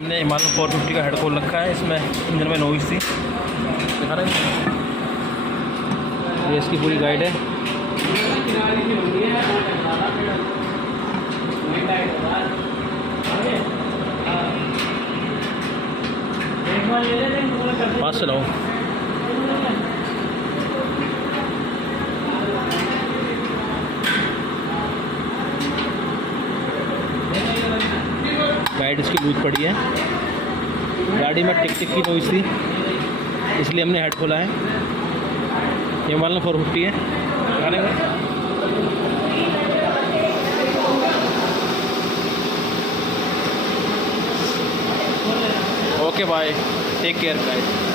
हमने हिमालयन 450 का हेड खोल रखा है। इसमें इंजन में नॉइस थी, दिखा रहे हैं। ये इसकी पूरी गाइड है। पास चलाओ। गाइड इसकी लूज पड़ी है। गाड़ी में टिक टिक की नॉइस थी, इसलिए हमने हेड खोला है। ये हिमालयन 450 है। Okay bye, take care guys.